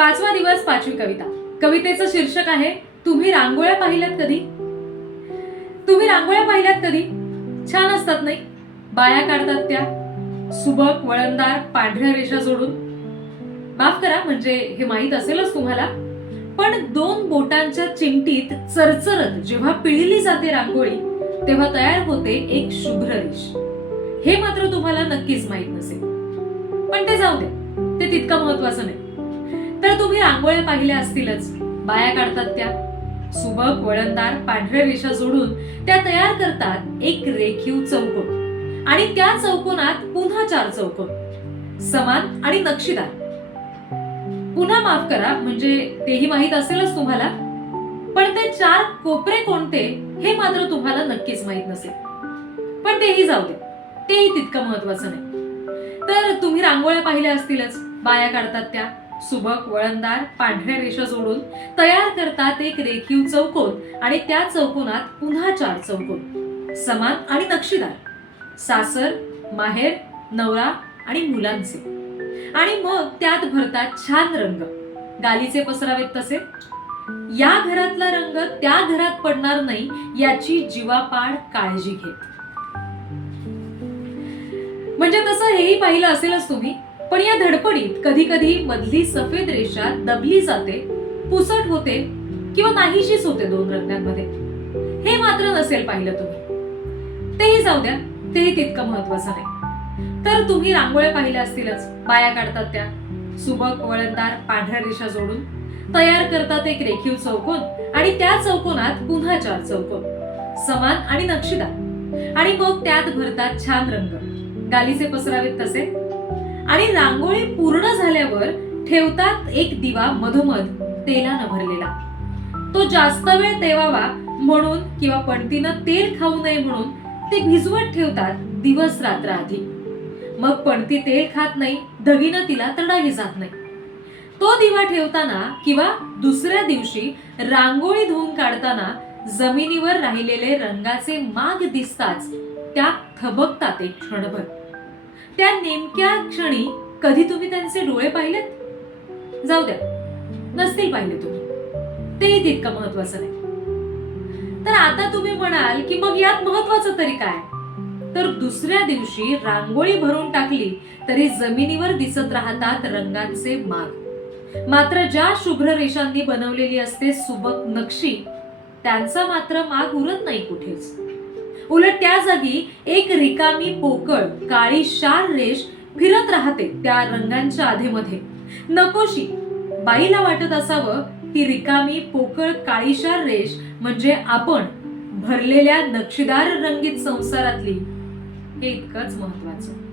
पाचवा दिवस पाचवी कविता. कवितेचं शीर्षक आहे तुम्ही रांगोळ्या पाहिल्यात कधी? तुम्ही रांगोळ्या पाहिल्यात कधी? छान असतात नाही. बाया काढतात त्या. सुबक वळणदार पांढऱ्या रेषा जोडून. माफ करा म्हणजे हे माहीत असेलच तुम्हाला. पण दोन बोटांच्या चिमटीत चरचरत जेव्हा पिळली जाते रांगोळी तेव्हा तयार होते एक शुभ्र रेष. हे मात्र तुम्हाला नक्कीच माहीत नसेल. पण ते जाऊ दे ते तितकं महत्वाचं नाही. तर तुम्ही रांगोळ्या पाहिल्या असतीलच. बाया काढतात त्या. सुबक वळणदार पांढऱ्या रेषा जोडून त्या तयार करतात एक रेखीव चौकोन. आणि त्या चौकोनात पुन्हा चार चौकोन. समान आणि नक्षीदार. पुन्हा माफ करा म्हणजे तेही माहीत असेलच तुम्हाला. पण ते चार कोपरे कोणते हे मात्र तुम्हाला नक्कीच माहीत नसेल. पण तेही जाऊ दे. तेही तितकं महत्वाचं नाही. तर तुम्ही रांगोळ्या पाहिल्या असतीलच. बाया काढतात त्या. सुबक वळणदार पांढऱ्या रेषा जोडून तयार करतात एक रेखीव चौकोन आणि त्या चौकोनात पुन्हा चार चौकोन. समान आणि नक्षीदार. सासर माहेर नवरा आणि मुलांचे. आणि मग त्यात भरतात छान रंग. गालीचे पसरावेत तसे. या घरातला रंग त्या घरात पडणार नाही याची जीवापाड काळजी घेत. म्हणजे तसं हेही पाहिलं असेलच तुम्ही. पण या धडपडीत कधी कधी मधली सफेद रेषा दबली जाते पुसट होते किंवा नाहीशीच होते दोन रंगांमध्ये हे मात्र नसेल पाहिलं तुम्ही. तेही जाऊ द्या तेही तितकं महत्वाचं नाही. तर तुम्ही रांगोळ्या पाहिल्या असतीलच बाया काढतात त्या. सुबक वळणदार पांढऱ्या रेषा जोडून. तयार करतात एक रेखीव चौकोन आणि त्या चौकोनात पुन्हा चार चौकोन. समान आणि नक्षीदार. आणि मग त्यात भरतात छान रंग. गालीचे पसरावेत तसे. आणि रांगोळी पूर्ण झाल्यावर ठेवतात एक दिवा मधोमध तेलानं भरलेला. तो जास्त वेळ तेवावा म्हणून किंवा पणतीनं तेल खाऊ नये म्हणून ते भिजवत ठेवतात दिवस रात्र आधी. मग पणती तेल खात नाही धगीनं तिला तडाही जात नाही. तो दिवा ठेवताना किंवा दुसऱ्या दिवशी रांगोळी धुवून काढताना जमिनीवर राहिलेले रंगाचे माग दिसताच त्या थबकतात एक क्षणभर. त्या नेमक्या क्षणी कधी तुम्ही त्यांचे डोळे पाहिलेत? जाऊ द्या. नसतील पाहिले तुम्ही. तेही तितकं महत्वाचं नाही. तर आता तुम्ही म्हणाल की मग यात महत्वाचं तरी काय? तर दुसऱ्या दिवशी रांगोळी भरून टाकली तरी जमिनीवर दिसत राहतात रंगांचे माग. मात्र ज्या शुभ्र रेषांनी बनवलेली असते सुबक नक्षी त्यांचा मात्र माग उरत नाही कुठेच. उलट त्या जागी एक रिकामी पोकळ काळी शार रेष फिरत राहते त्या रंगांच्या आधेमध्ये. नकोशी बाईला वाटत असावं ती रिकामी पोकळ काळीशार रेष म्हणजे आपण भरलेल्या नक्षीदार रंगीत संसारातली. हे इतकंच महत्वाचं.